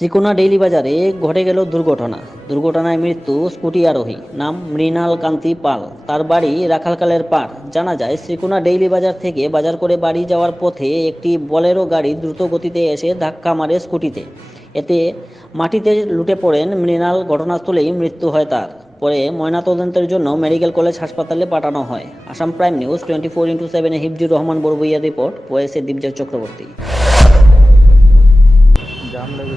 Srikona daily বাজারে ঘটে গেল দুর্ঘটনায় মৃত্যু স্কুটি আরোহী, নাম মৃণাল কান্তি পাল, তার বাড়ি রাখালকালের পাড়। জানা যায়, শ্রীকোনা ডেইলি বাজার থেকে বাজার করে বাড়ি যাওয়ার পথে একটি বোলেরো গাড়ি দ্রুত গতিতে এসে ধাক্কা মারে স্কুটিতে। এতে মাটিতে লুটে পড়েন মৃণাল। ঘটনাস্থলেই মৃত্যু হয় তার। পরে ময়নাতদন্তের জন্য মেডিকেল কলেজ হাসপাতালে পাঠানো হয়। Assam prime news 24x7 Hifzur Rahman বড়ভূইয়ার রিপোর্ট, ভয়েসে দীপজয় চক্রবর্তী। জাম লাগে